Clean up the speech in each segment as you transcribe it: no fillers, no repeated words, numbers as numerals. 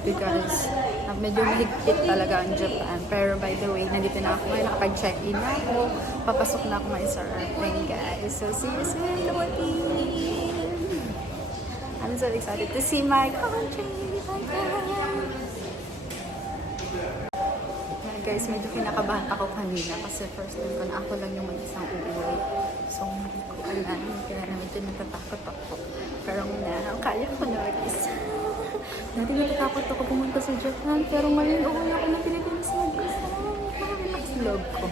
Because medyo mahigpit talaga ang Japan. Pero by the way, nandito na ako ngayon. Nakapag-check-in na ako. Papasok na ako ngayon sa airplane, guys. So, see you soon, Philippines! I'm so excited to see my country! Guys, medyo kinakabahan ako kanina kasi first time ko na ako lang yung mag-isang uuwi. So, hindi ko alam. Kaya medyo natatakot ako. Pero na, kaya ko na mag-isa. Dati natatakot ako pumunta sa Japan, pero ngayon uuwi ako ng Pilipinas mag-isa. Parang log ko.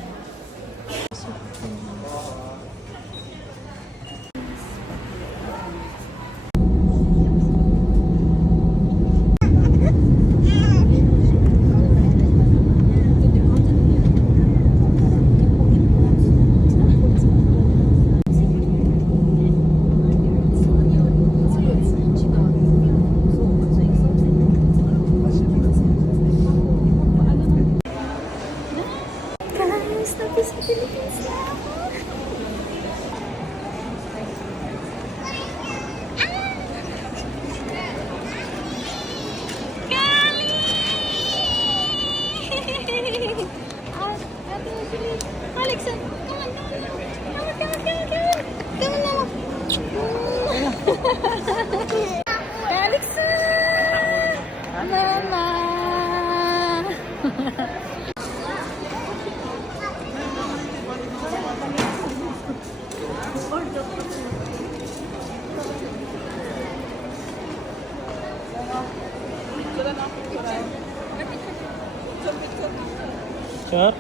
Sure.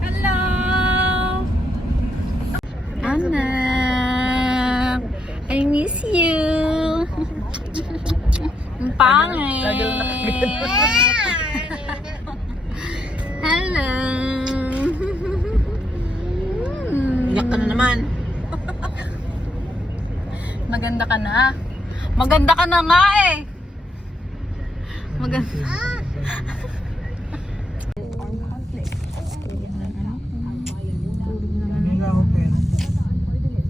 Hello! Anak! I miss you! Ang pangit! Hello! Iyak ka na naman. Maganda ka na. Maganda ka na nga eh! Maganda.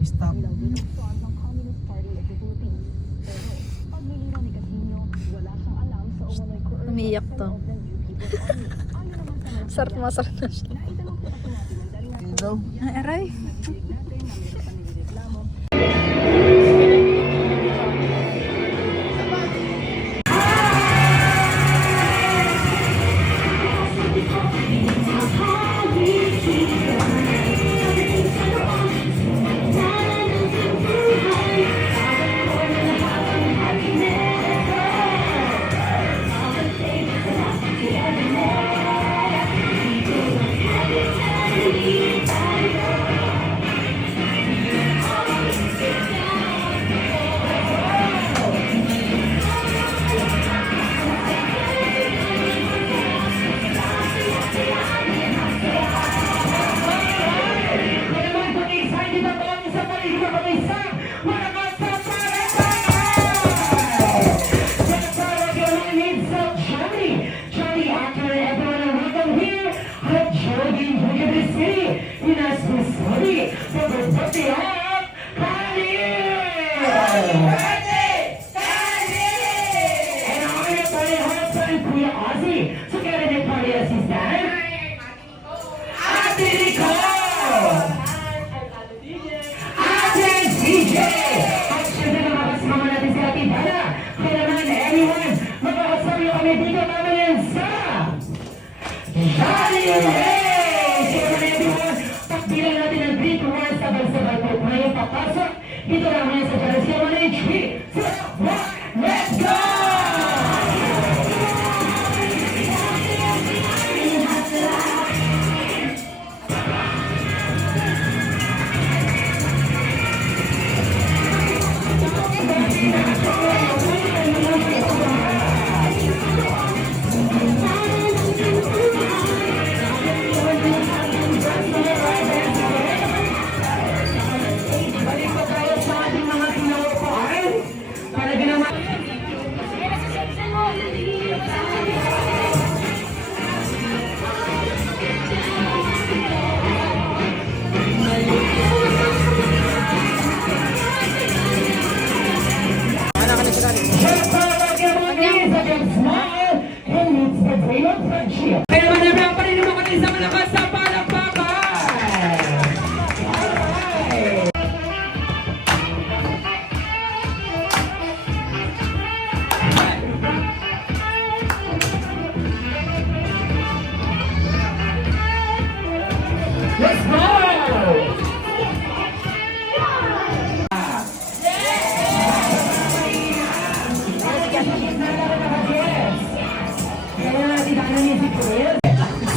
Stop. Umiiyak to. Sarap na siya. Hello. Aray. Dito lang ngayon sa Jalasya 1 3, 2, 1, let's go! Balik pa tayo sa ating mga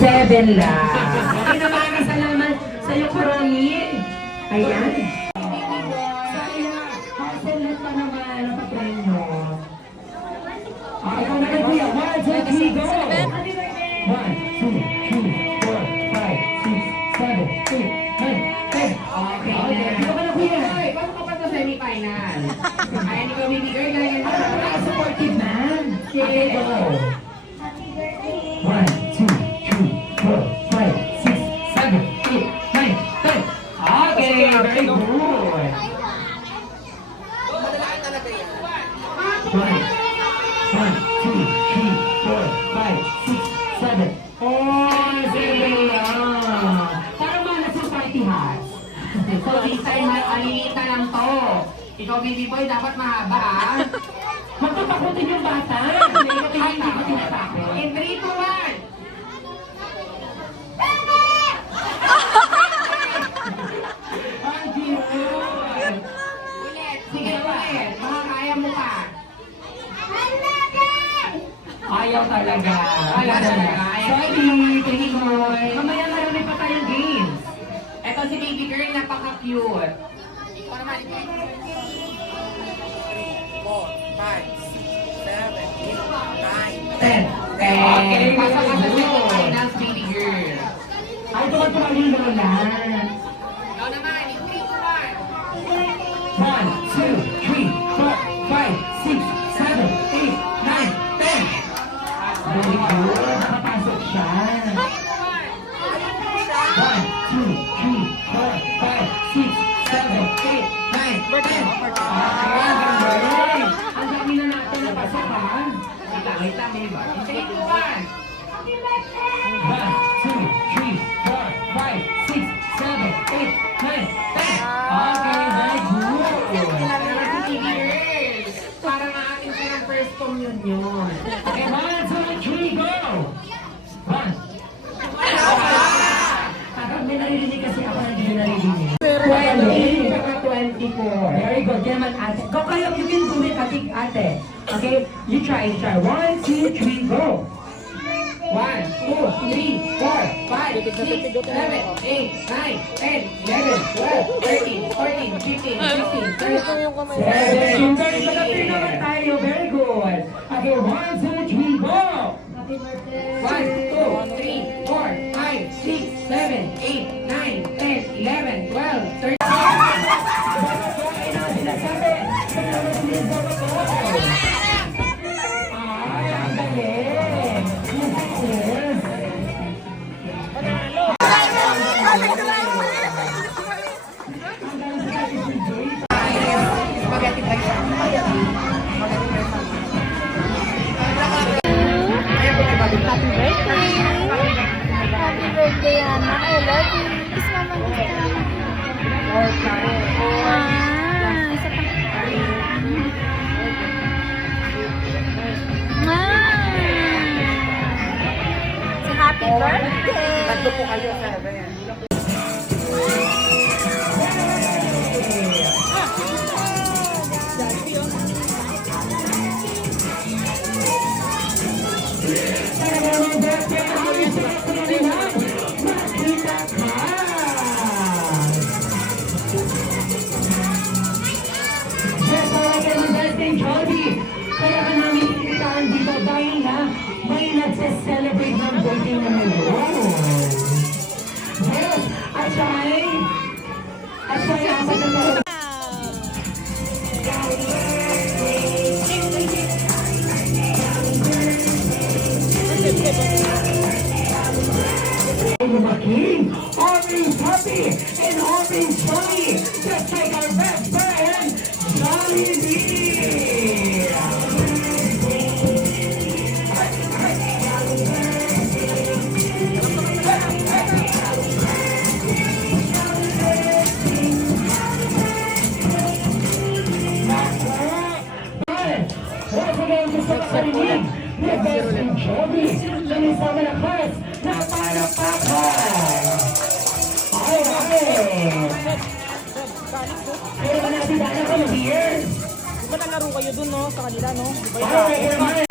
Seven lang. Okay na maraming salamat sa iyo, Kuromi. Ayan. Hazelnut pa naman ang pagprenyo. Ikaw naman, kuya. 1, 2, 3, go! 1, 2, 3, 4, 5, 6, 7, 8, 9, 10. Okay na. Ikaw ka na, kuya. Hoy, pasok ka pa sa semi-final. Ay, hindi ko bibigay kaya yan. Supportive man. Okay, go. 1, 2, 3, 4, 5, 6, 7, 8, 9, 10. Okay, very good. 1, 2, 3, 4, 5, 6, 7. Oh, seven lang. Parang mga nasa party hat. So, this time, maliliit na lang to. Ikaw, baby boy, dapat mahaba, ah. Magpapakutin yung bata. Ay, hindi ko tinatakot. In 3, 2, 1. Ang cute. Ulit. Sige, ulit. Baka kaya mo pa. Ayaw talaga. Ayaw talaga. Sorry, baby boy. Mamaya marami pa tayong games. Ito si baby girl, napaka-cute. Ikaw naman, ikaw. 10. Okay, pasok ka sa semi-finals, baby girl. Ay, tumatawag yung lola. Ikaw naman, in 3, 2, 1. 1, 2, 3, 4, 5, 6, 7, 8, 9, 10. Very good. Nakapasok siya. 1, 2, 3, 4, 5, 6, 7, 8, 9, 10. Galing. Ang dami na natin napasok ha. Wait lang, baby boy. In 3, 2, 1. 1, 2, 3, 4, 5, 6, 7, 8, 9, 10. Okay, very good. Talaga si baby girl. Parang aatin siya ng first communion. Okay, 1, 2, 3, go! 1. Parang may naririnig kasi ako na hindi na naririnig. 20, saka 24. Very good. Yan naman ate. Go kayo, you can do it, atik ate. Okay, you try. 1, 2, 3, go! 1, 2, 3, 4, 5, 6, 7, 8, 9, 10, 11, 12, 13, 14, 15, 16, 17. 17. Very good. Naman tayo. Very good. Okay, 1, 2, 3, go! 1, 2, 3, 4, 5, 6, 7, 8, 9, 10, 11, 12, 13. Okay na sinasabi. Ay, ang galing. Happy birthday, Hannah. I love you. Kiss mama. Isa pa. So, happy birthday! Tatlo po kayo, sir. Kaya ka namin ikitaan dito dahil na may nagse-celebrate ng birthday na ngayon. Yes! At siya ay apat na taon. Lumaki, orange happy, and orange funny, just like our best friend, Jollibee! Once again, gusto ka karinig ni Best Friend Joby na isa malakas na palakpakan. Okay. Pero natin dana ko here. ba nalaro kayo dun, no? Sa kanila, no? Di ba yun? Alright,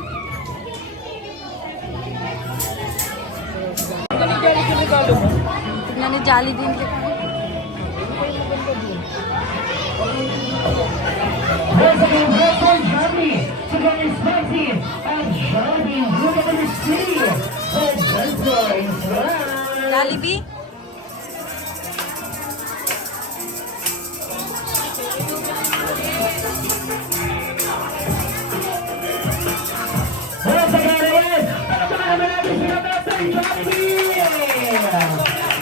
Ito ni Jerry yung regalo mo. Tignan ni Jolly din kita. once again, well done, Johnny. To the responsive of Johnny University. The Dance Boys round. Jollibee? Once again, ayan. Palakpakan naman natin sila Master Johnny.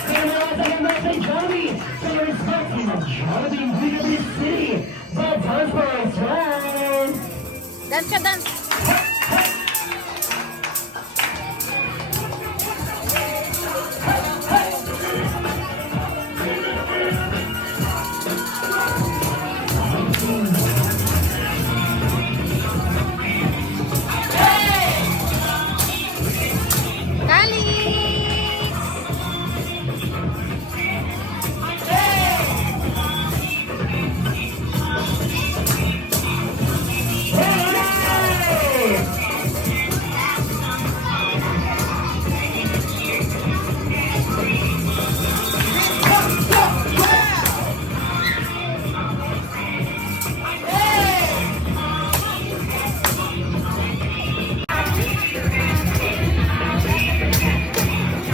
Kaya once again, Master Johnny. To the responsive of Johnny University. The Dance Boys round. Dance ka, dance! Dali!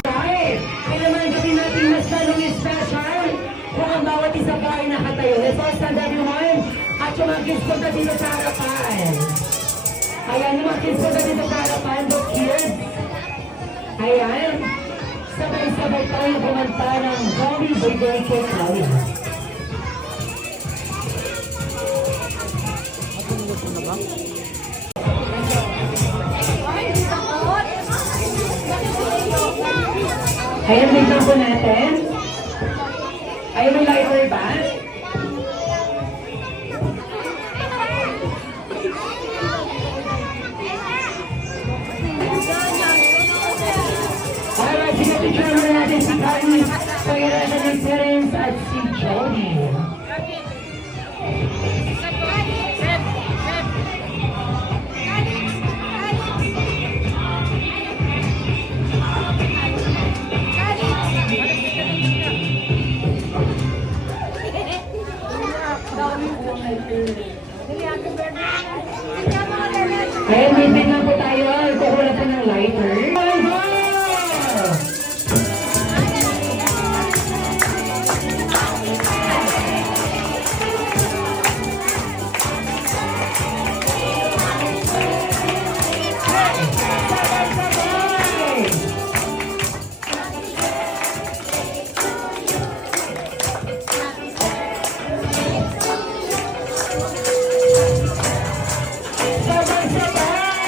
Right. Kaya naman gawin natin mas lalong special kung ang bawat isa po ay nakatayo. Let's all stand everyone. At yung mga kids punta dito sa harapan. Ayan, yung mga kids punta dito sa harapan. Those kids. Ayan. Sabay-sabay tayo kumanta ng Zombie Birthday Cake Rally. Ayan, tignan po natin. Ayan, may lighter ba? Alright, sige, picture muna natin si Carly. Pagkirasa ng parents at si Jody. Ayan, may tignan po tayo. Kukuha po ng lighter. Sabay-sabay!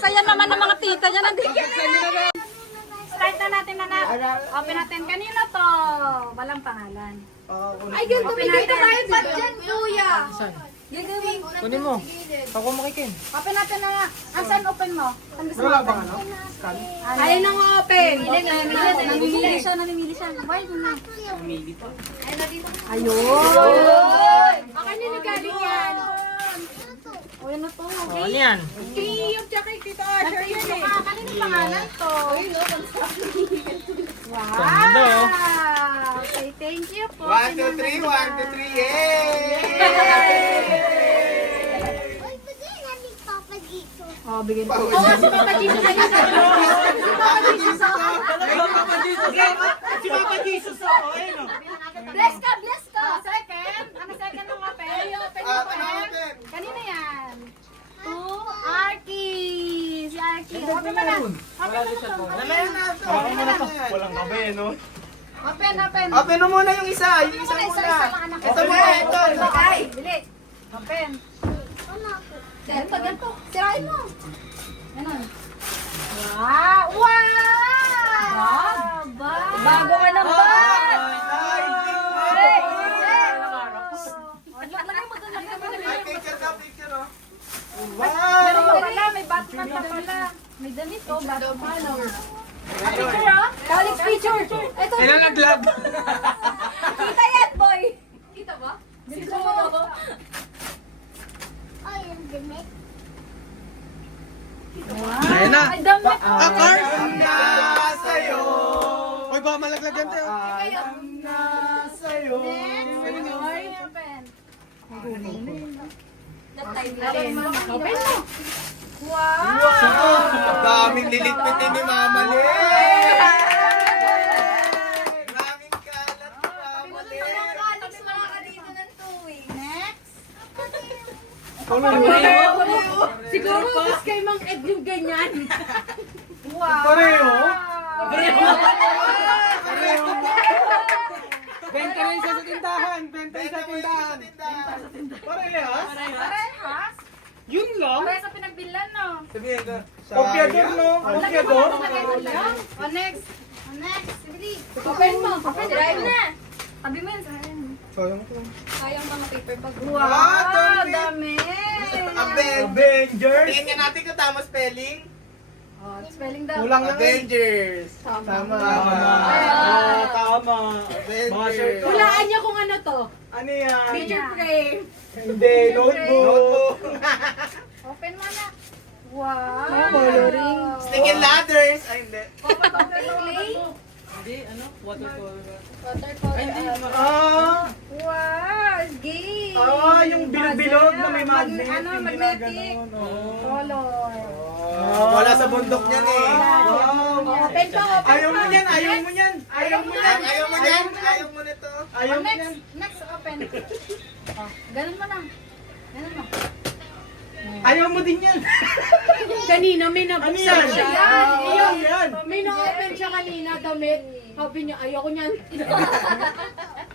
saya naman ng mga tita niya. Nandito. Start na natin, anak. Open natin. Kanino to? Walang pangalan. Ay, yun, tumigil ka tayo pa dyan, kuya. Kunin mo. Ako makikin. Open natin na. Asan open mo? Saan gusto mo Wala open? bang ano? Scan? Ayaw nang open. Namimili siya. Why na? Ayun. Kanino galing yan? O, yan na to. Oh, ano yan? Yung tsaka Tito Asher yun eh. Kanino pangalan to? Wow! Ganda, oh. Okay, thank you po. 1, 2, 3, 1, 2, 3, yay! Oh, bigyan ko. Oh, si Papa Jesus na yun. Si Papa Jesus. Si Papa Jesus ako, ayun o. Bless ka, bless ka. Second. Ano second ng open? Open mo pa open. Kanina yan. To Arky. Si Arky. Open mo na. Open mo na. Nalayan na ito. Walang kabe, no? Open, open. Open mo muna yung isa. Yung isa muna. Ito muna, ito. Ay, bili. Open. Ganto, ganto. Sirain mo. Ganon. Wow! Wow! Bago ka ng bag! Lagay mo doon, lagay mo doon. Picture na, picture o. Meron Wow! pa pala, may Batman pa pala. May damit oh, Batman oh. Picture ah? College picture. Ito. Naglag. Kita yan, boy. Kita ba? Gusto mo. Ayan na. Ay, damit. Card! Na sa'yo. Oy, baka malaglagan tayo. Na sa'yo. Open mo. Wow! Daming liligpitin ni Mama Lee. Daming kalat ni Mama Lee. Siguro mas kay Mang Ed yung ganyan. Pareho. Benta rin siya sa tindahan. Benta rin sa tindahan. Parehas? Parehas? Yun lang? Parehas sa pinagbilan, no? Sabihin ko. Kopyador, no? Kopyador? O, next. O, next. Sibili. Open mo. Open. Sirain na. Sabi mo yun, sirain mo. Sayang ko. Sayang mga paper bag. Wow, Wow! dami. Dami! Avengers? Tingnan natin kung tama spelling. Oh, spelling daw. Kulang na. Avengers. Tama. Tama. Ah. Tama. Mga shirt ko. Hulaan niyo kung ano to. Ano yan? Picture frame. Hindi, notebook. Open mo na. Wow! Coloring. Stick and ladders. Ay, hindi. Clay. Watercolor. Watercolor. Ah! Wow! Gay! Yung bilog-bilog na may magnet. Ano, yung magnetic. ginaganon. Oo. Color. Wala sa bundok niyan eh. Wow. Open pa, open pa. Ayaw mo yan, ayaw mo yan. Ayaw mo yan. Ayaw mo yan. Ayaw mo nito. Ayaw mo yan. Next, next, open. Oh, ganun mo lang. Ganun mo. Ayaw mo din yan. Kanina may Ano nabuksan yan? siya. Ayaw yan. May na-open siya kanina damit. Sabi niya, ayoko niyan.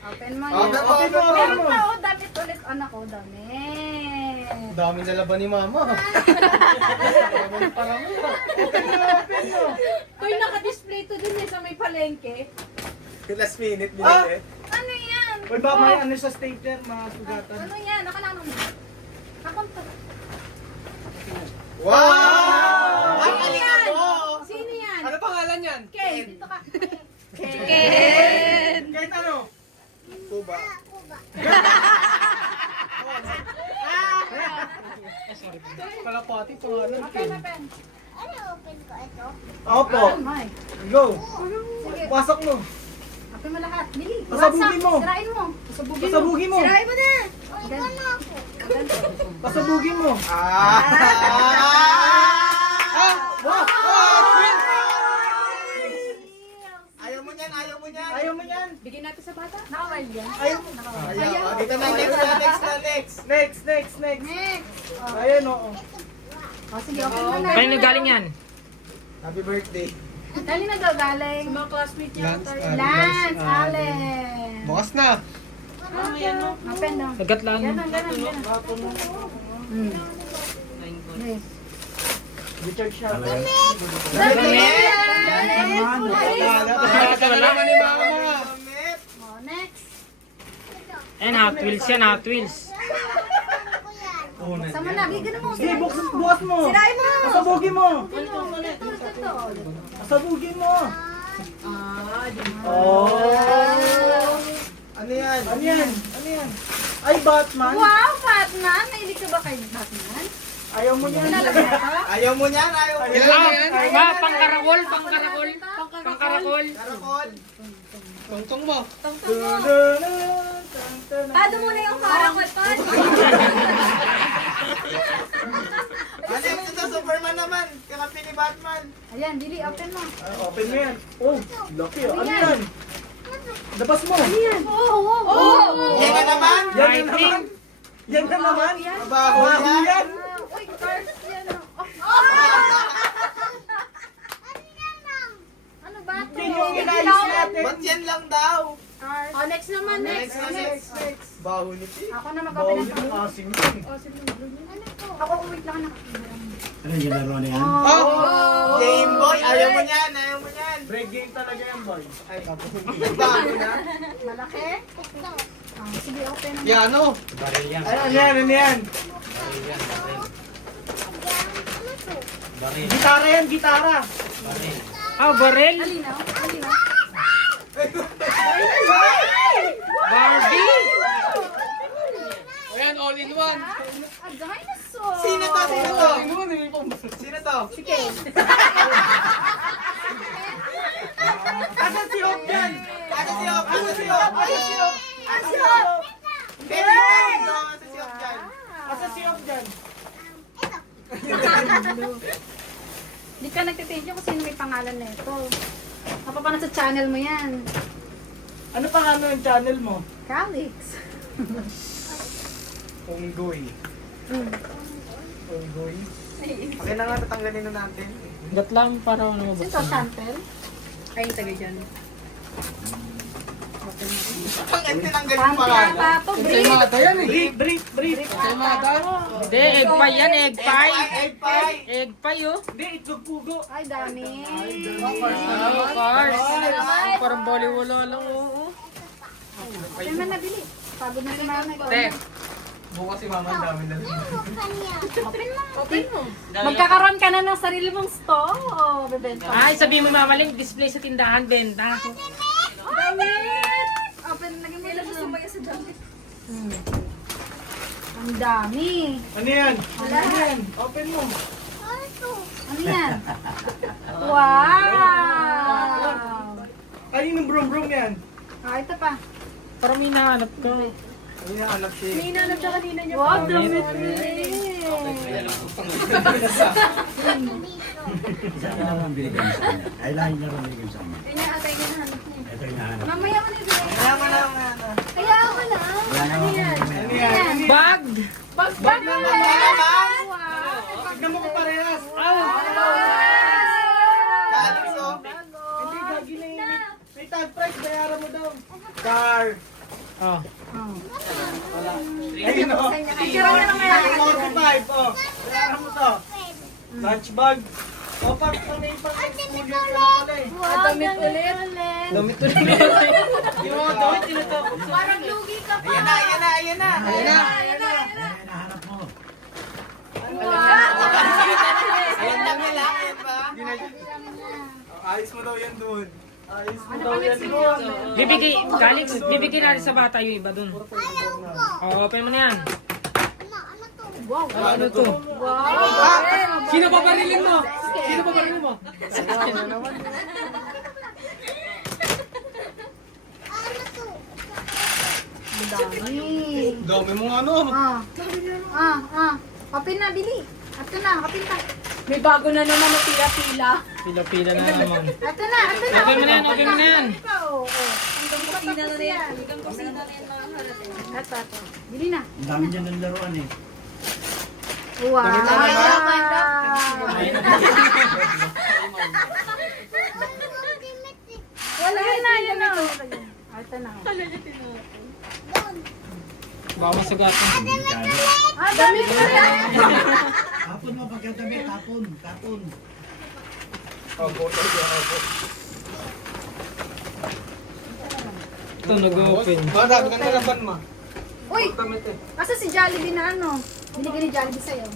Open mo Open yan. mo, open mo. Meron pa, oh, damit ulit. Anak ko, damit. Dami na laban ni mama. Uy, naka-display to dun eh sa may palengke. Last minute binili. Ano yan? Uy, baka may ano sa stapler, mga sugatan. Ano yan? Nakalaman mo. Kakunta. Wow! Ang galing yan? ako! Sino yan? Ano pangalan yan? Ken, dito ka. Kahit ano? Kuba. Kalapati pangalan. Open, open. Opo. Ay. Go. Pasok mo. Open mo lahat. Bili. Pasabugin mo. Sirain mo. Pasabugin mo. Sirain mo na. Pasabugin mo. Ah! Wow! Ayaw mo niyan, ayaw mo niyan. Ayaw mo yan. Bigyan natin sa bata. Naka-wild yan. Ayaw mo. Ayaw. Dito na, next na, next na, next. Next. Next. Ayan, oo. O, sige, open mo na. Kanino galing yan? Happy birthday. Dali na daw galing. Mga classmate niya. Lance, Allen. Bukas na. Open daw. Nagatlan. Ganon. Okay. Richard siya. naman ni mama. Oh, next. And Hot Wheels yan, Hot Wheels. Sama na, bigyan mo. Sige, bukas mo. Sirain mo. Pasabugin mo. Ito. Pasabugin mo. Oh. Ano yan? Ano yan? Ano yan? Ay, Batman. Wow, Batman! Mahilig ka ba kay Batman? Ayaw mo niyan. Ayaw mo niyan? Ayaw mo Ayaw yan? mo yan. Pangkarakol. Karakol. Tungtong mo. Pado mo na yung karakol, Pad. Ano yung ito? Superman naman. Kakapi ni Batman. Ayan, Dili, open mo. Open mo yan. Oh, laki. Ano yan? Labas mo. Oo. Yan na naman. Yan na naman. Yan na naman. Mabaho Baho yan. yan. Uy, cars yan. Ano ba ito? Yan yung inayos natin. Ba't yan lang daw? Cars. Oh, next naman, next. Baho ni Chi. Ako na Baho mag-open yung ng asim yan. Ako, wait lang na. Oh! Game Boy. Ayaw mo niyan. Ayaw mo niyan. Break game talaga yan, boy. Ay, bago na. Malaki? Sige, open na. Piano. Ano yan? Ano yan? Gitara yan, gitara. Barel. Alinaw? Barbie. Ayan, all in one. A dinosaur! Sino to? Sino to? Sino to? Asan si Hop yan? Asa si Hop? Asa si Hop? Asa si Hop? Asan si Hop? Baby, baby. Asa si Hop dyan? Asan si Hop dyan? Di ka nagtitinyo kung sino may pangalan na ito. Napapanood sa channel mo yan. Ano pa nga yung channel mo? Calix. Unggoy. Unggoy. Okay na nga, tatanggalin na natin. Gat lang para ano ba? Sino to, Chantel? Ay, taga dyan. Ang tinanggal yung pangalan. Pato, Brie. yan eh. Brief. Hindi, egg pie yan, egg pie. Egg pie. Egg pie oh. Hindi, itlog pugo. Ay, dami. Oh, cars. Parang Bollywood lang oo. Kaya man nabili. Pagod na si mama. Te. Bukas si mama, ang dami na rin. Open mo. Magkakaroon ka na ng sarili mong store o bebenta? Ay, sabihin mo mamaling display sa tindahan, benta. Damit! Open, lagyan mo lang gusto ba sa damit? Ang dami. Ano yan? Ano yan? Open mo. Ano yan? Wow! Ay, yung brum-brum yan. Ah, ito pa. Parang may nahanap ka. Ano yung anak si... Hinanap siya kanina niya. Wow, damit rin. Kanya atay niya nahanap niya. Mamaya mo na ibigay. Kaya mo na, ano. Kaya ako na. Ano yan? Ano yan? Bag! Bag na naman. Wow! Tignan mo ko parehas. Calix, oh. Hindi, gagi na yun. May tag price, bayaran mo daw. Car. Oh. Ayun o. Tira na lang kaya. 45, oh. Bayaran mo to. Lunch bag. O, pag may pag-school yun ka pala eh. Wow, damit ulit. Damit ulit. Yung mga damit, tinatapos. Parang lugi ka pa. Ayan na, ayan na, ayan na. Ayan na. Ayan lang nila, ayan ba? Ayos mo daw yan dun. Ayos mo daw yan dun. Bibigay natin sa bata yung iba dun. Oh, open mo na yan. Ano to? Sino pa barilin mo? Sino pa barilin mo? Dami. Dami mo nga ano. Open na, Bili. Ito na, open na. May bago na naman na pila-pila. Pila-pila na naman. Ito na, ito na. Open mo na yan, open mo na yan. Hanggang kusina na yan. Hanggang kusina na yan mga harating. Ito. Bili na. Ang dami dyan ng laruan eh. Wow. Wala na, yan na. Ito na. Baka masugatan. Damit ko yan. Tapon mo pagkatabi, tapon. Ito, nag-open. Bata, maganda laban mo. Uy! Asa si Jollibee na ano? Binigyan ni Jollibee sa'yo.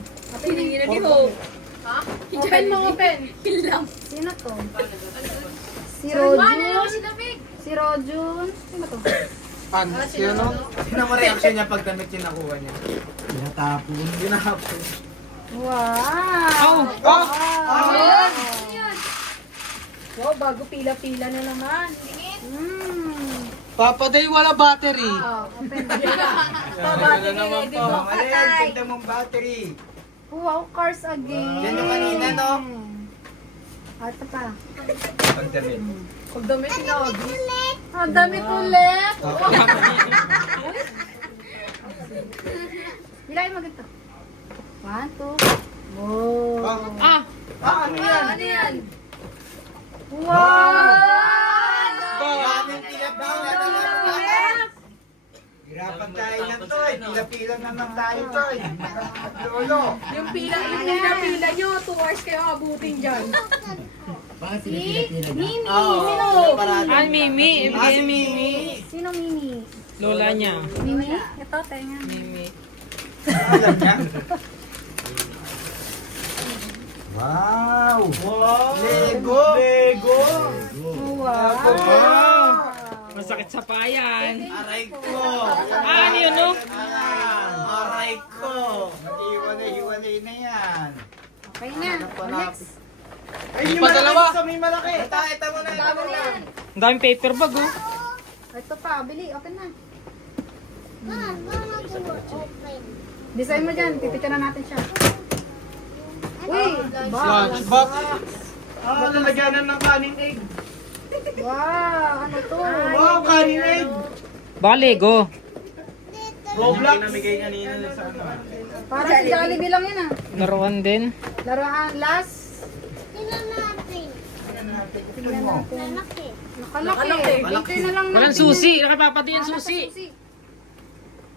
Pinigyan ni Hope. Ha? Open mo, open. Hilang. Sino to? Si Rojun. Si Rojun. Sino to? Pan, sino? Sino mo reaction niya pag damit yung nakuha niya? Tinatapon. Ginahapon. Wow! Oh! Ayan! Wow, bago pila-pila na naman. Papa Day, wala battery. Open mo. Wala naman po. Alin, ganda mong battery. Wow, cars again. Yan yung kanina, no? Ito pa. Pagdamit. Pag damit sinabi. Ang damit ulit. Bilangin mo ganito. 1, 2. Wow. Ano yan? Ano yan? Wow! Daming pila-pila na lang. Hirapan tayo na to eh. Pila-pila naman tayo to eh. Lolo. Yung pila-pila nyo, 2 hours kayo abutin dyan. Bakit pinipila niya? Mimi! Sino? Ah, Mimi. Si Mimi. Sino Mimi? Lola niya. Mimi? Ito, tenga. Mimi. Alam niya. Wow! Lego. Lego. Wow! Masakit sa payan. Aray ko. Ah, ano yun, no? Aray ko. Hiwalay na yan. Okay na. Next. Ay, yung malaki sa may malaki. Ito mo na. Tama na yan. Ang daming paper bag, oh. Ito pa, bili. Open na. Design mo dyan. Pipicture na natin siya. Uy! Lunchbox. Lalagyanan ng kaning egg. Wow! Ano to? Wow, kaning egg. Baka Lego. Roblox. Namigay kanina sa ano. Parang si Jollibee lang yan ah. Laruan din. Laruan last. Tingnan mo. Nakalaki. Picture na lang natin. Walang susi. Nakapapati yung susi.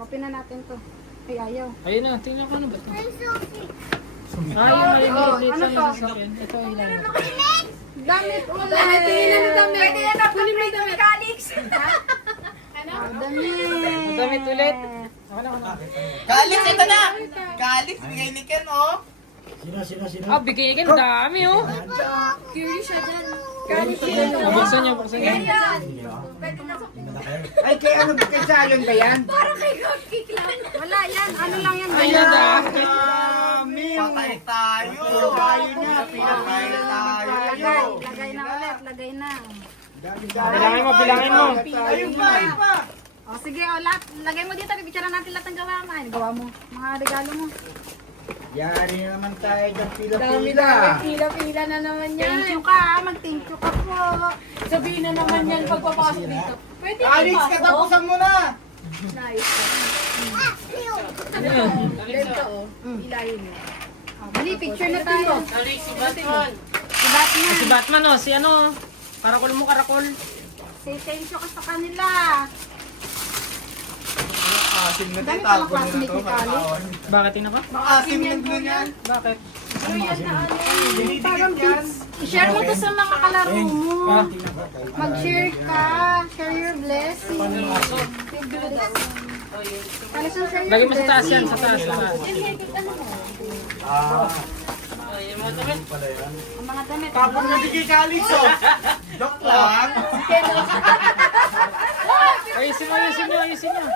Open na natin to. Ay, ayaw. Ayun na, tingnan ko ano ba ito? Ah, yung maliliit Ano lang to? yung sasakyan. Ito, ilan. Damit ulit. Pwede na damit. Pwede na kunin mo yung damit. Calix. Ano? Damit. Damit ulit. Kalix, ito na. Kalix, bigay ni Ken, oh. Sino? Ah, bigay ka. Dami, oh. Curious siya dyan. Buksan niya, buksan niya. Ay, kay ano, kay Salon ba yan? Wala yan. Ano lang yan. Ayun, dami. Patay tayo. Tayo na, pinapila tayo. Lagay na ulit. Lagay na. Bilangin mo, bilangin mo. Ayun pa. O sige, o lahat. Lagay mo dito. Pipicture natin lahat ng gawa mo. Ano gawa mo? Mga regalo mo. Yari naman tayo dyan Dami-dami. pila-pila. Pila-pila na naman yan. Thank you ka. Mag-thank you ka po. Sabihin na naman yan pagpapasok dito. Pwede Alex, katapusan mo na. Nice. Ano yun? Ganito o. Ilayin mo. Bali, picture na tayo. Si Batman. Si Batman, oh. Si ano, karakol mo, karakol. Say thank you ka sa kanila. Asim na Dami tayo, pa ng classmate ni Kali. Bakit yun ako? Asim na glue niyan. Bakit? Parang tips. I-share mo to sa mga kalaro mo. Mag-share ka. Share your blessing. Your blessing. Ano sa share your Lagay mo sa taas blessing? yan, sa taas, sa taas. Ang mga damit. Tapos na bigay Kalix, oh. Joke lang. Ayusin mo, ayusin mo, ayusin mo.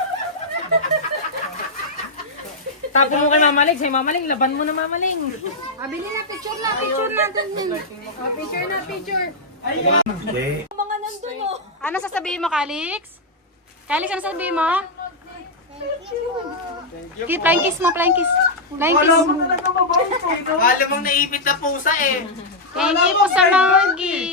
Tapon mo kay Mamaling, say Mamaling, laban mo na Mamaling. Bili na, picture na. Picture natin yun. Picture na, picture. Ano sasabihin mo, Calix? Calix, ano sasabihin mo? Flying kiss mo, flying kiss. Flying kiss. Alam mong naipit na pusa eh. Thank you po sa mga gift.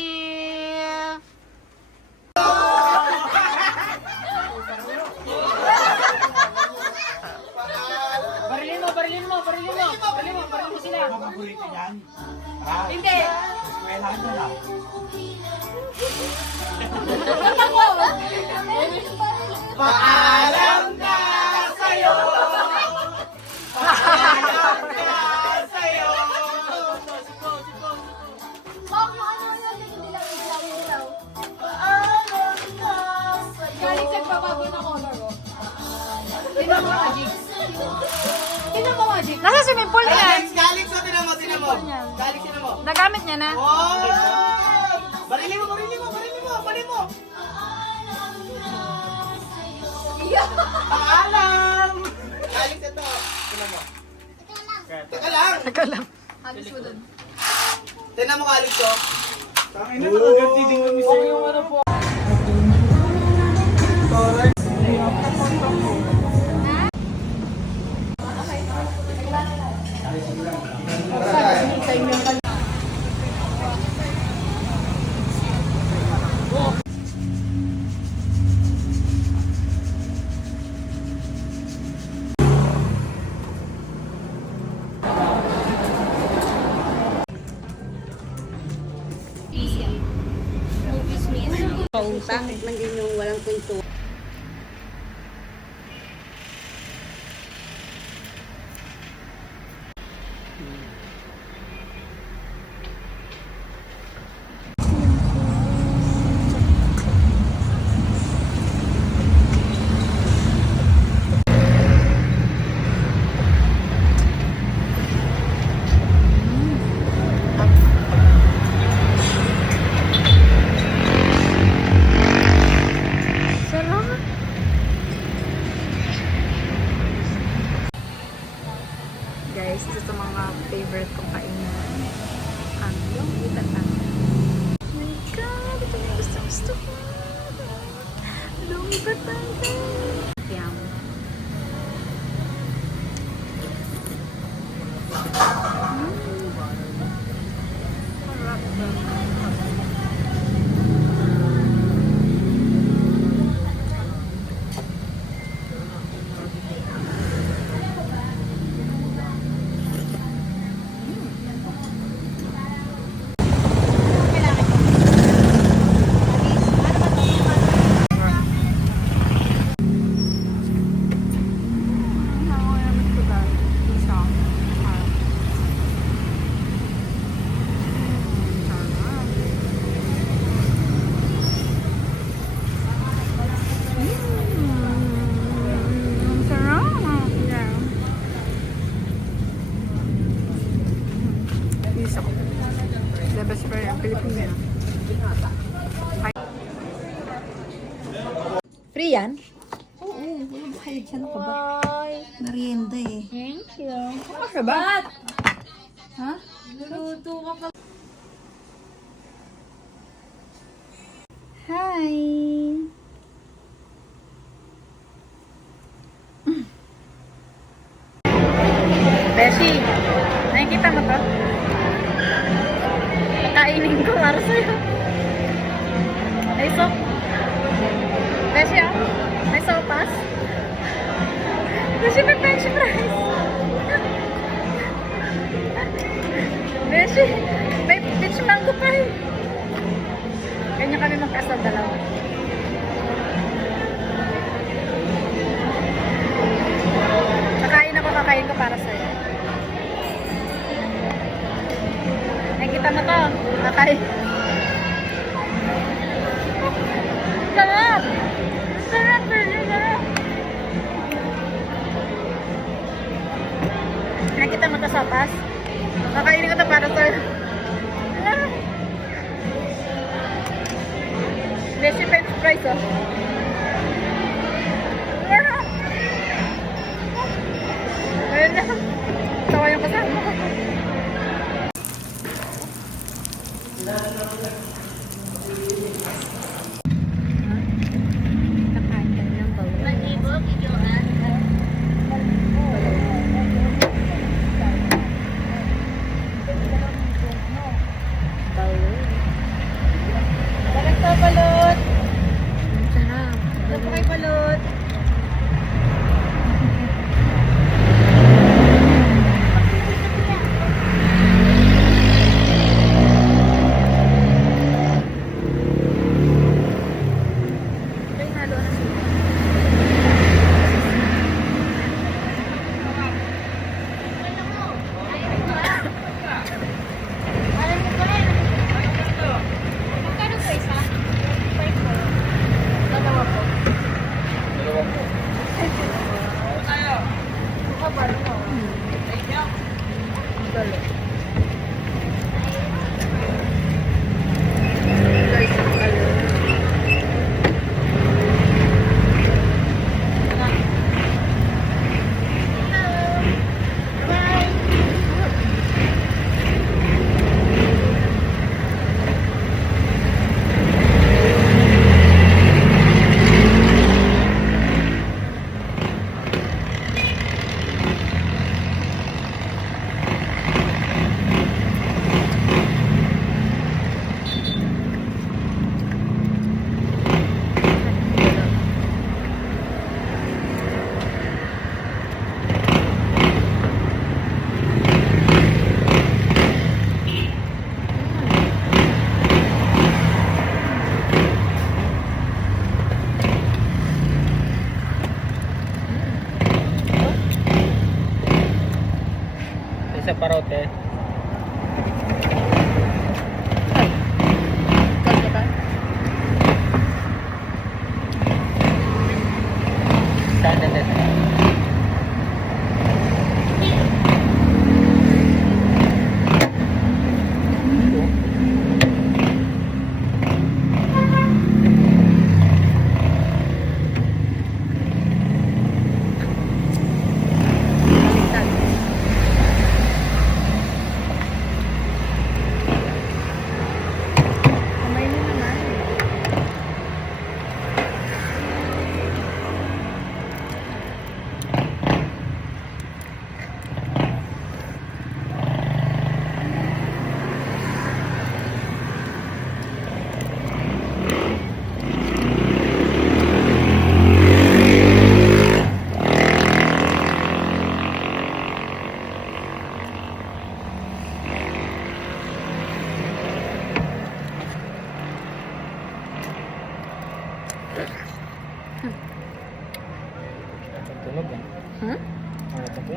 Barilin mo, barilin mo, barilin mo. Barilin mo, barilin mo sila. Hindi. Paalam na sa'yo. Nasa swimming pool yan. Alex, tinan mo. Alex, tinan mo. Nagamit niya na. Oh! Barili mo. Paalam! Alex, ito. Tinan mo. Teka lang. Teka lang. Tinan mo, Alex, oh. Tangin na, nakaganti din kami sa iyo. Ano po? Bakit man din yung walang kwento? Sarap. Guys, ito sa mga favorite kong kainan. Ang yung itatang. Oh my God! Ito yung gusto ko. Lungi Batangas. Yum. Sarap ba? Best friend ang Pilipina. Free yan? Oo, wala ba kayo dyan ka ba? Merienda eh. Thank you. Ano ba? Ha? Luto ka pa. Hi! Beshi, nakikita mo to? Kainin ko para sa'yo. May soap. Beshi, ah. May sopas. Beshi, may french fries. Beshi, may peach mango pie. Ganyan kami magkasal dalawa. Kakain ko para sa'yo. Nakikita mo to? Kakain. Sarap! Sarap! Sarap! Nakikita mo to sa pas? Kakainin ko to para sa'yo. Beshi french fries, oh. Ayun na. Tawa yung kasama ko. Kakain ka ng bawal. Mag-ibo, videoan. Bawal. Bakit pa balot? Sarap. Bakit pa balot? sa parote. Saan na din? Kamay na naman. Tunog ah. Hmm? Ano ito po?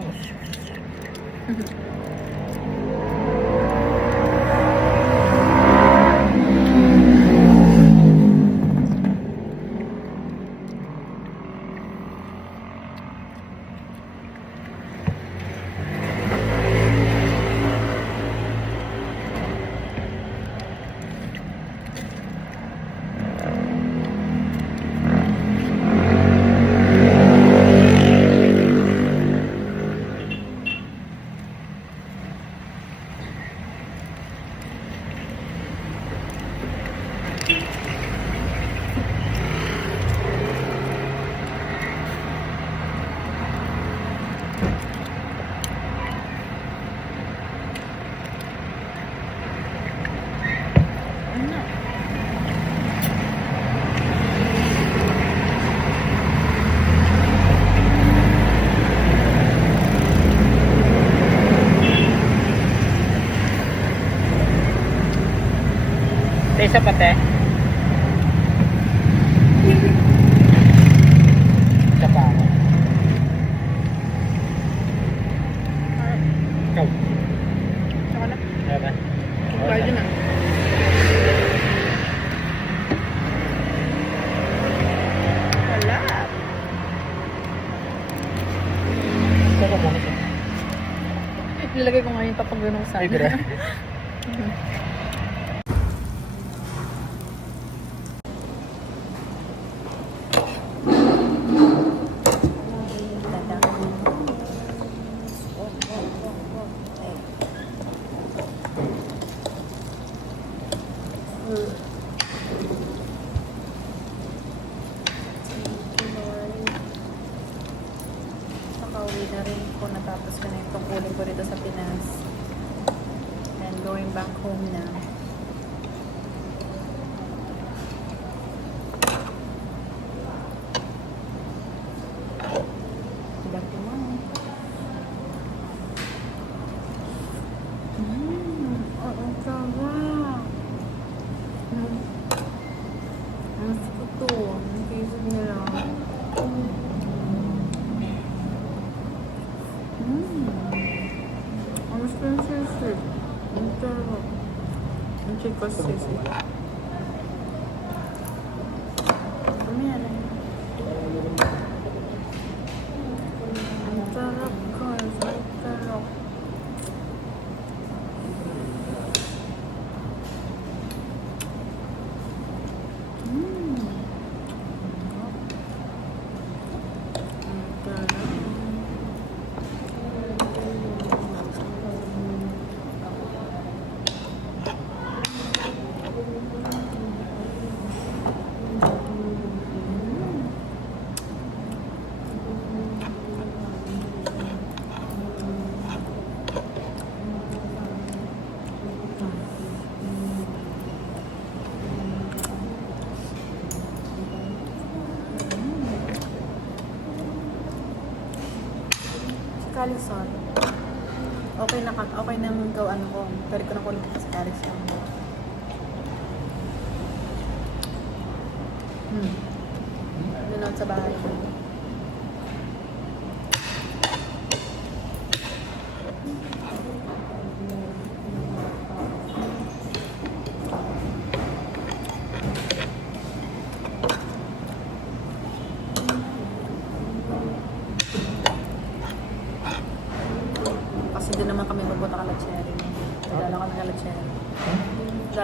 Isa pa te. Isa pa ako. Ikaw. Saka na. Ano ba? Pwede na. Wala. Saan ka muna siya? Nilagay ko ngayon papagano'ng sana. Ay, gra. Nakauwi na rin ko, natapos ko na yung tungkulin ko dito sa Pinas. And going back home na. Back to mom. Ang sarap. Ang sarap to. Ang kisig nila. Ang sisig. Ang sarap. Ang chikas sisig. Ano yan eh? Ang sarap guys. Ang sarap. Kalison. Okay na gawan ko. Pero ko na kulit sa kalison. Nanood sa bahay ko.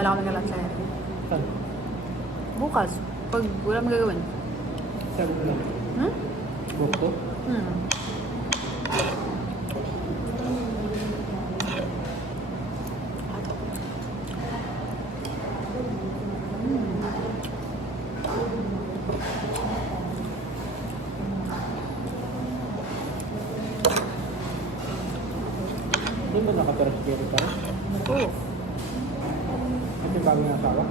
Wala kami nga sa bukas. Pag wala mo gagawin. Sabi ko lang. Hmm? Boko? Hmm. Hindi mo nakatira sa Jerry pa? Oo. Ito yung bagong asawa?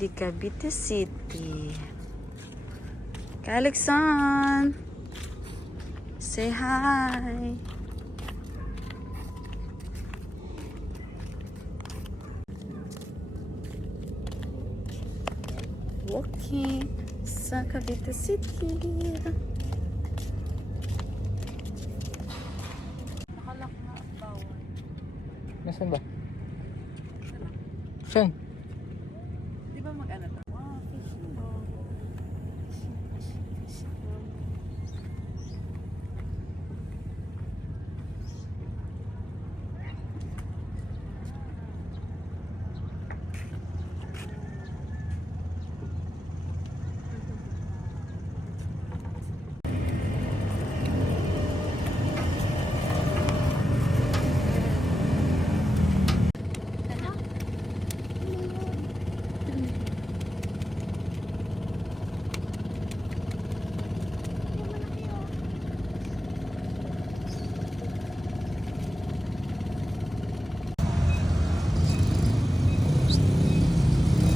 Di Cavite City. Kalexan! Say hi! Walking sa Cavite City. Nakalak na bawal. Nasaan ba? Saan? Di ba mag-ano to? Wow, fishing boat. Fishing boat.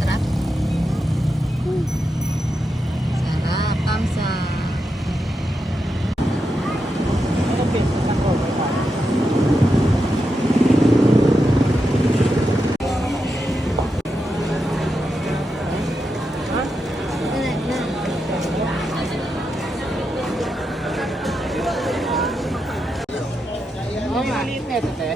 Sarap. Sarap, kamsa. Ano pin? Ako, may pa. Oo nga. Maliit na ito, te.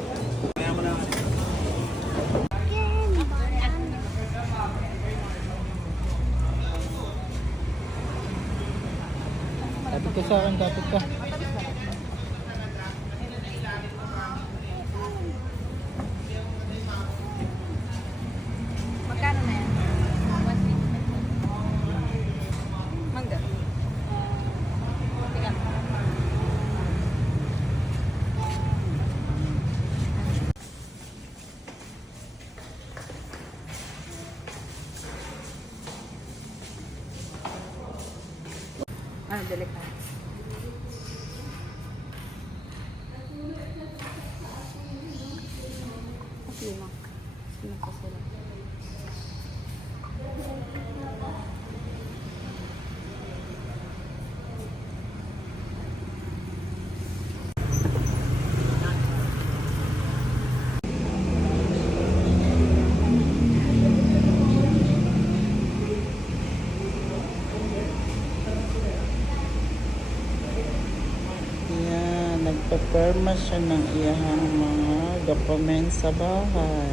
Tapit ka sa akin, tapit ka. Magkano na yan? 150. Mangga. Tiga. Ano, delikado. Limak. Limak ko sila. Yan, nagpa-perma siya ng iyahang mga document sa bahay.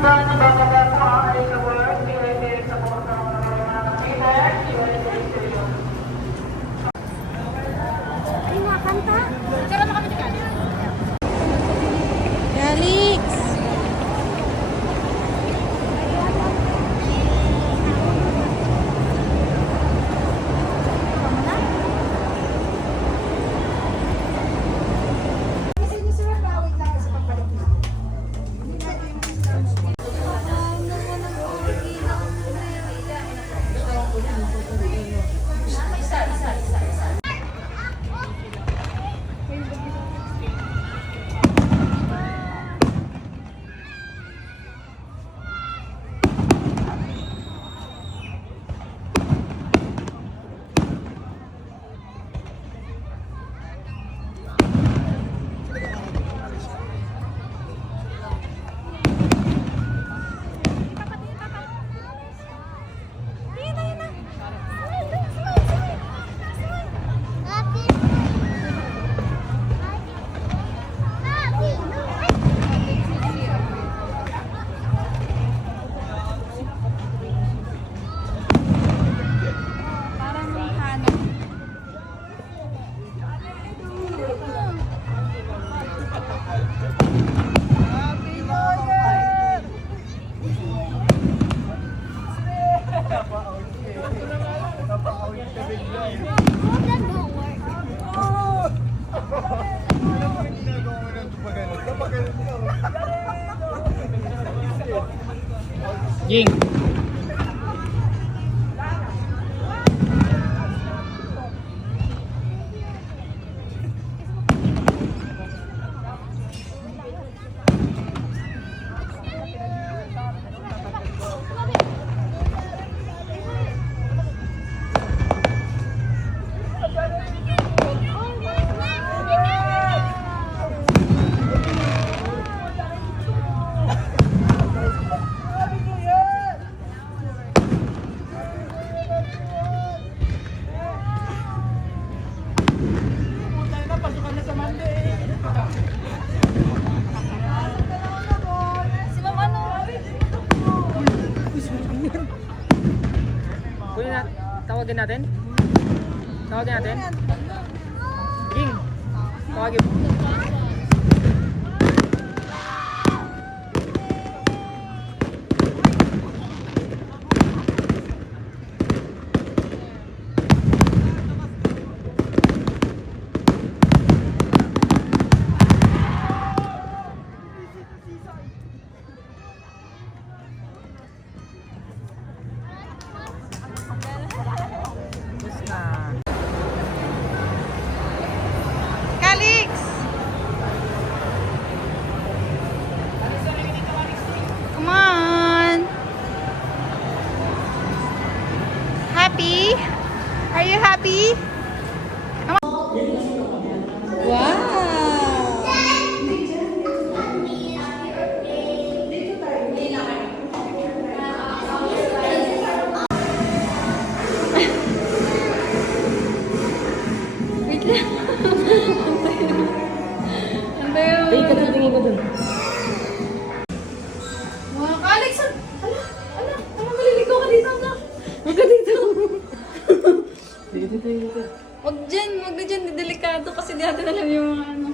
Ay, nakakanta. Tara na kami ni Kali. Galix! Ging! Tawagin natin? Tawagin natin? Ging! Tawagin mo. Calix! Come on! Happy? Are you happy? Come on. Wow! Wait lang. Wait, tingin ko dun. Mga Alex, maliligo ka dito, anak. Huwag ka dito. Dito. Huwag na dyan, delikado kasi di natin alam yung mga ano.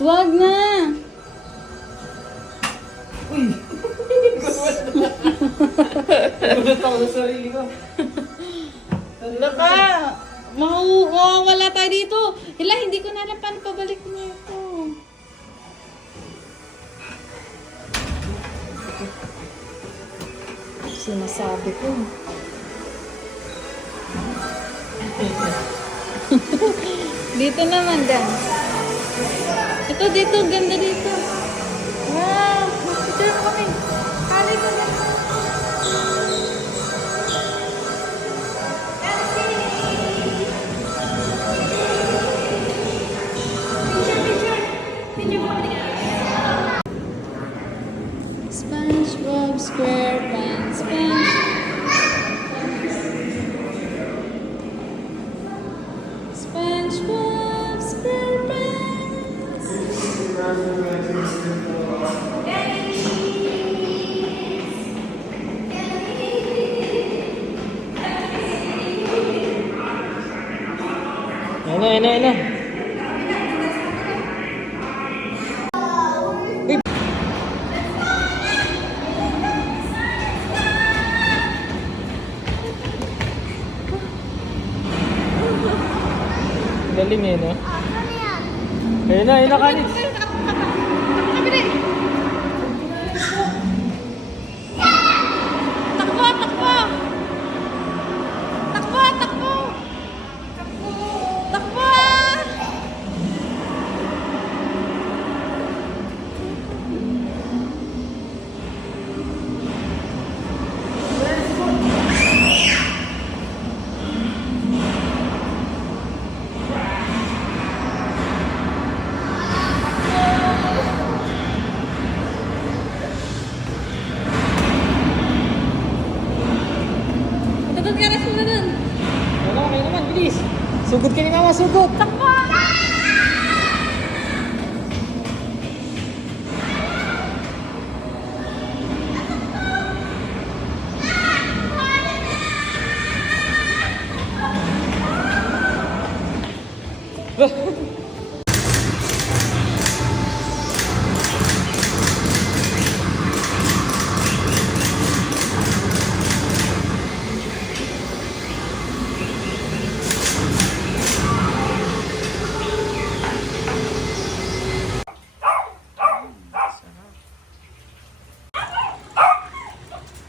Huwag na! Gulat ako sa sarili ko. Baka, mawawala tayo dito. Hila, hindi ko na alam paano pabalik niya ito. Sinasabi ko. Dito naman, Dan. Ito, dito. Ganda dito. Wow! Picture mo kami. Kali ko na. SpongeBob SquarePants, SpongeBob SquarePants. Ayan na. Galing eh, no? Ayun na, Kanis. Okay naman, bilis. Sugod ka ni Mama, sugod.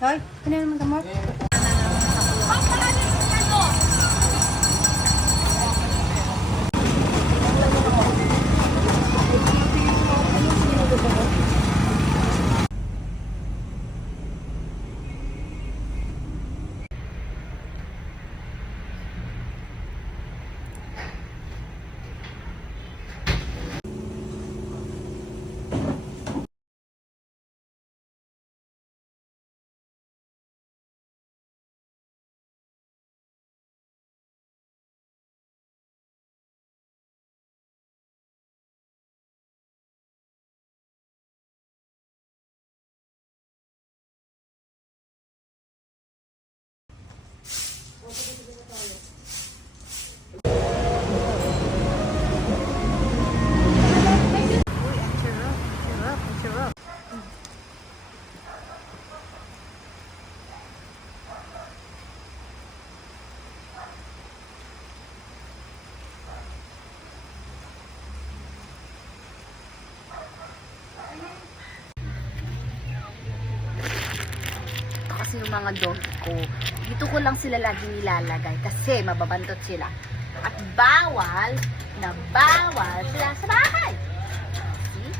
Hoy, ano naman gamot? Kasi yung mga dog ko, dito ko lang sila lagi nilalagay kasi mababantot sila. At bawal sila sa bahay. See?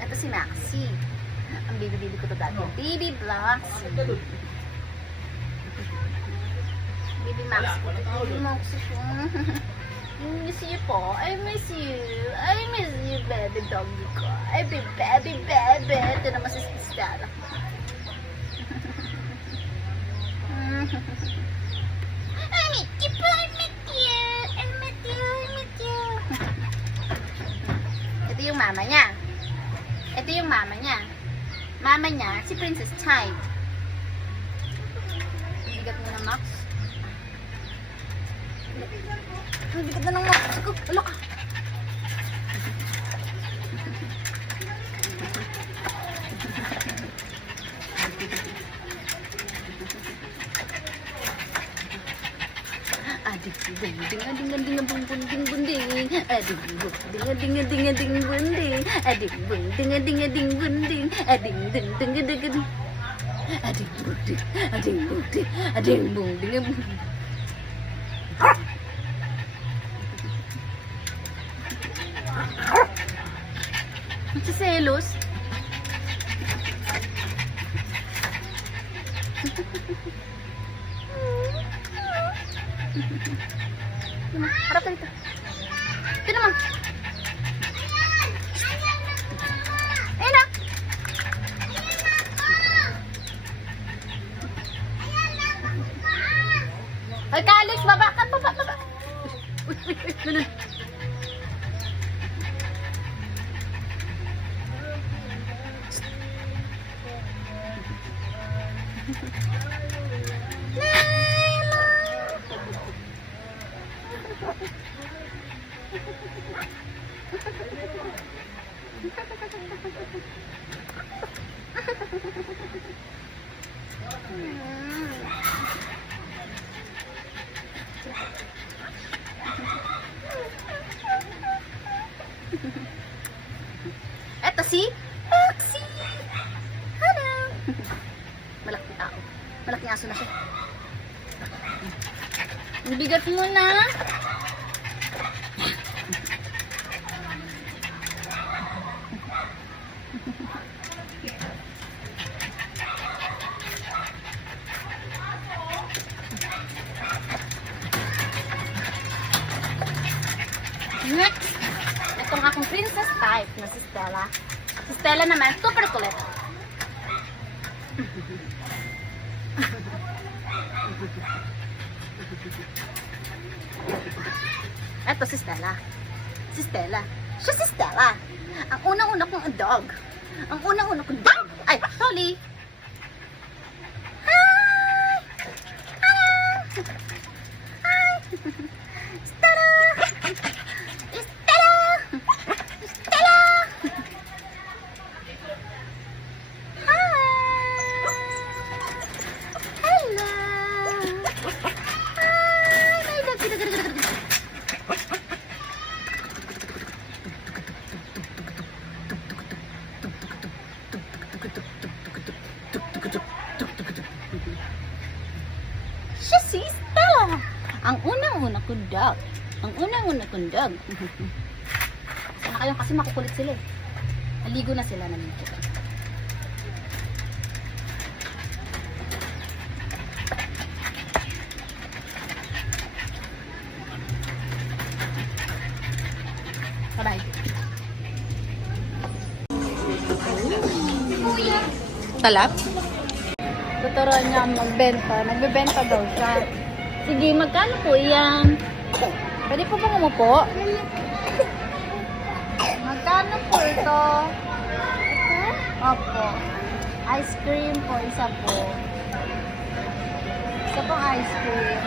Ito si Maxi. Ang baby ko to dati. Baby Maxi. Baby Maxi ko. Baby Maxi siya. I miss you po. I miss you. I miss you, baby doggy ko. Ay, baby. Ito naman si Stella. I miss you po. I miss you. I miss you. I miss you. Ito yung mama niya. Ito yung mama niya. Mama niya, si Princess Chai. Bigat mo na, Max. Ang bigat na ng Max ko. Wala ka. Selos. Harap ka dito. Ito naman. Ayun na. Ay, Kalis, baba ka, baba. Ganun. Eto si Taxi! Hello! Malaking tao. Malaking aso na siya. Ang bigat mo na. Next, itong akong princess type na si Stella. Si Stella naman, super kulit. Eto si Stella. Si Stella. Siya si Stella. Ang unang-una kong dog. Ang unang-una kong dog. Ay, sorry. Hi! Hello! Hi! Stella! Stella! Stella! Hi! Hello! Hi! My dog! Siya si Stella. Ang unang-una kong dog. Ang unang-una kong dog. Sana kayo kasi makukulit sila eh. Naligo na sila, naligo. Bye-bye. Talap? Tuturuan niya akong magbenta. Nagbebenta daw siya. Sige, magkano po yan? Pwede po bang umupo? Magkano po ito? Opo. Ice cream po, isa po. Isa pong ice cream.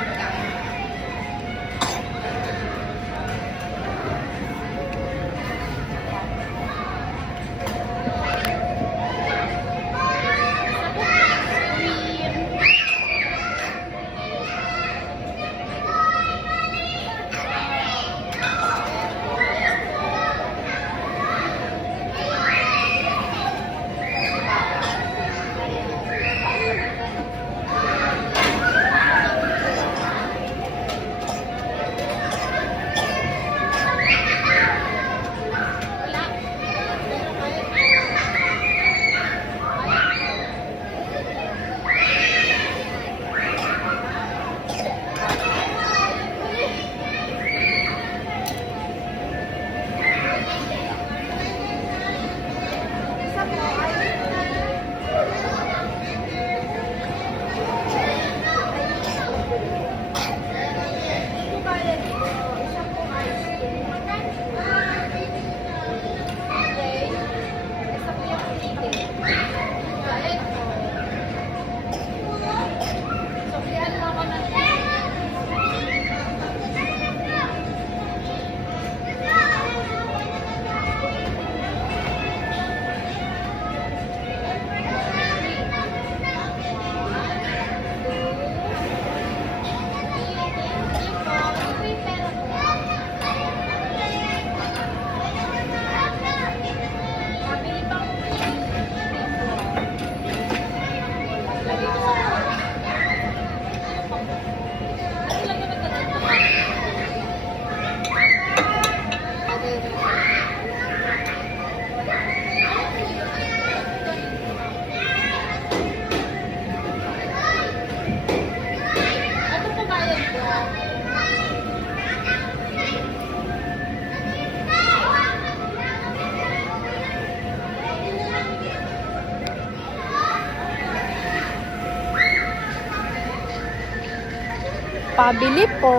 Pabili po.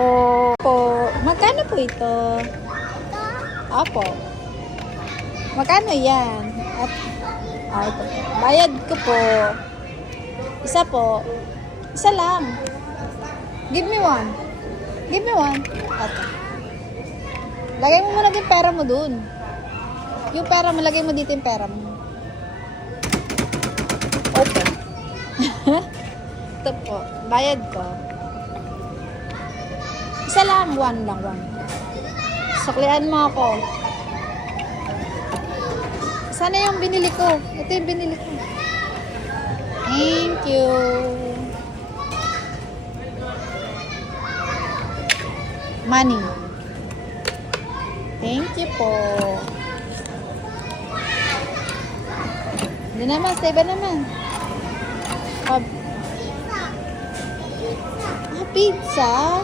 Magkano po ito? Apo. Magkano yan? Ito. Bayad ko po. Isa po. Isa lang. Give me one. Give me one. Ito. Lagay mo muna yung pera mo dun. Yung pera mo, lagay mo dito yung pera mo. Okay. Ito po. Bayad ko. Isa lang. One lang. One. Suklian mo ako. Sana yung binili ko. Ito yung binili ko. Thank you. Money. Thank you po. Hindi naman. Stay ba naman? Pizza?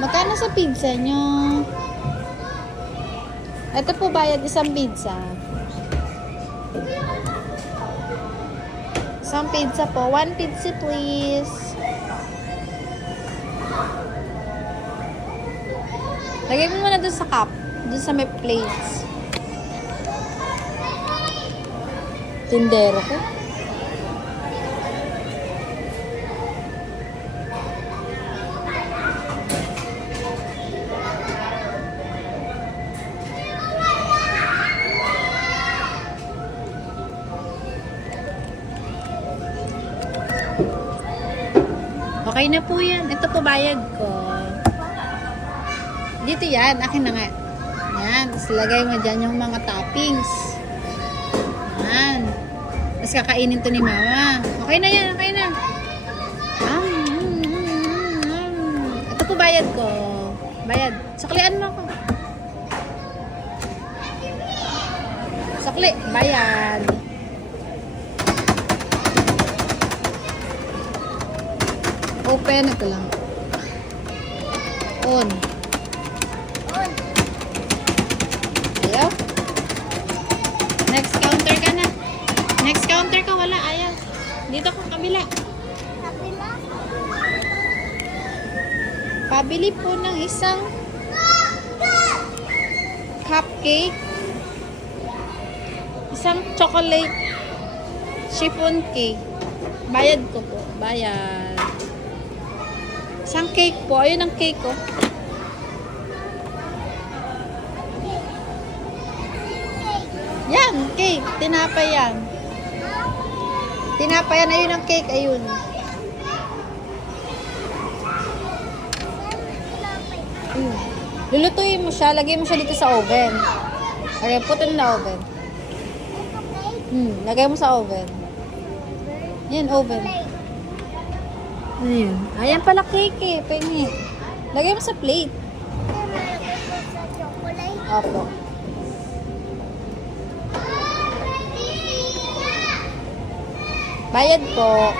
Magkano sa pizza nyo? Ito po bayad isang pizza. Isang pizza po. One pizza please. Lagay mo muna dun sa cup. Dun sa may plates. Tindero ko. Okay na po yan. Ito po bayad ko. Dito yan. Akin na nga. Yan. Tapos lagay mo dyan yung mga toppings. Yan. Tapos kakainin to ni mama. Okay na yan. Okay na. Ito po bayad ko. Bayad. Suklian mo ako. Sukli. Bayad. Open. Ito lang. On. Ayaw. Next counter ka na. Next counter ka. Wala. Ayaw. Dito ka kabila. Pabili po ng isang cupcake. Isang chocolate chiffon cake. Bayad ko po. Bayad. Isang cake po. Ayun ang cake ko. Yan, cake. Tinapay yan. Tinapay yan. Ayun ang cake. Ayun. Ayun. Lulutuin mo siya. Lagay mo siya dito sa oven. Okay, put in the oven. Lagay mo sa oven. Yan, oven. Ayun. Ayan pala cake eh. Pengi. Lagay mo sa plate. Opo. Bayad po.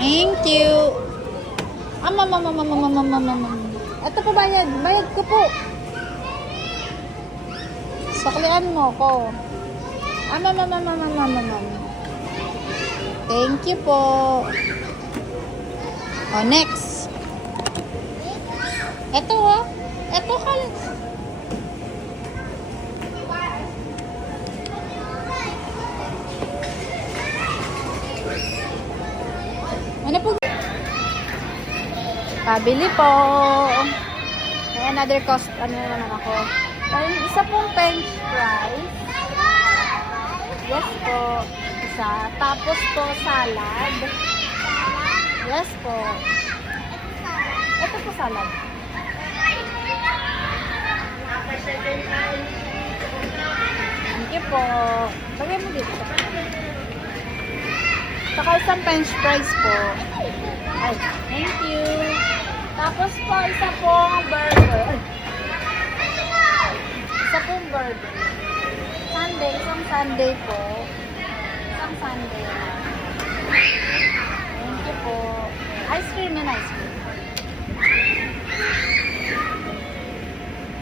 Thank you. Ito po bayad. Bayad ko po. Suklian mo ko. Thank you po. Oh, next. Ito oh. Ito ka. Ano po? Pabili po. May another cost. Ano na naman ako? Ayun, isa pong french fries. Yes po. Isa. Tapos po, salad. Yes po. Ito po salad. Thank you po. Lagay mo dito. Saka isang french fries po. Ay, thank you. Tapos po, isa pong burger. Ay. Isa pong burger. Sunday, isang Sunday po. Isang Sunday. Thank you po. Ice cream and ice cream.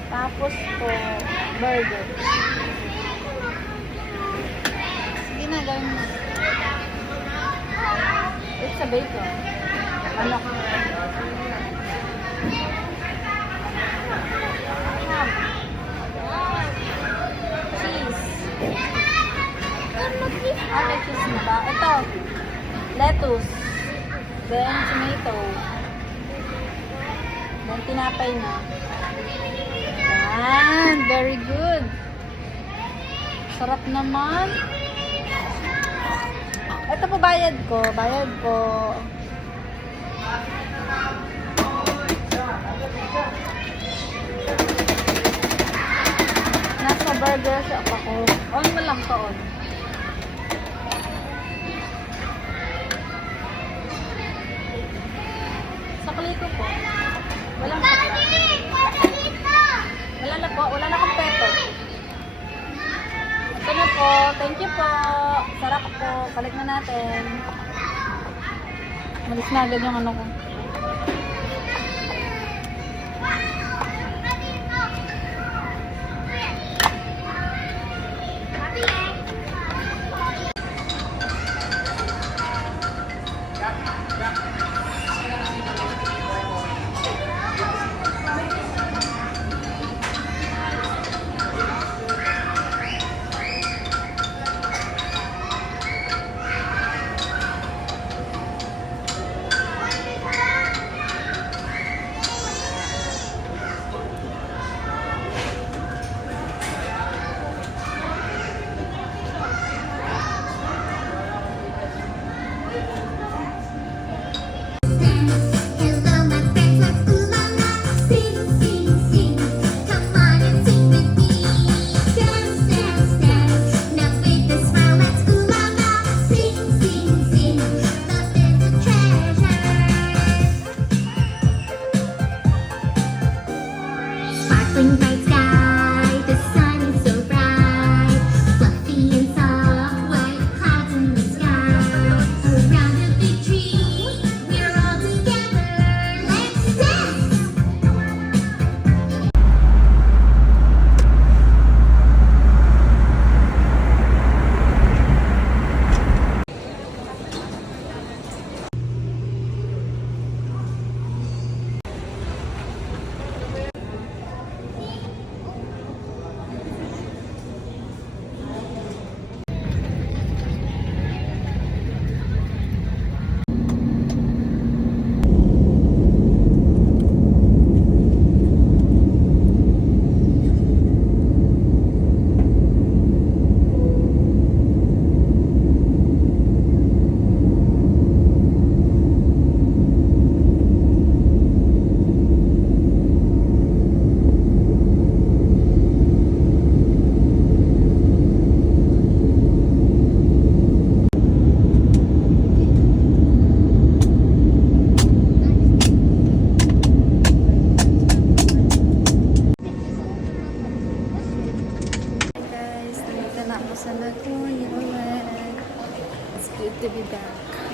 Tapos po, burger. Sige na, gawin mo. It's sa bacon. Ano? Cheese. May cheese na ba? Ito. Lettuce. Then tomato. Then tinapay na. Yan. Very good. Sarap naman. Ito po bayad ko. Bayad po. Nasa burger shop ako. On mo lang to on. Sa ko po. Walang wala na po. Wala na akong peto. Ito na po. Thank you po. Sarap po. Balik na natin. Malis na agad yung ano ko. Hello, my friends, let's ooh la la, sing, sing, sing. Come on and sing with me. Dance, dance, dance. Now with a smile, let's ooh la la, sing, sing, sing. Love is a treasure. Sparkling bright sky, the sun is so bright. Fluffy and soft, white clouds in the sky. Around a big tree, we're all together. Let's dance. Guys, nandito na ako sa Laguna ulit. It's good to be back.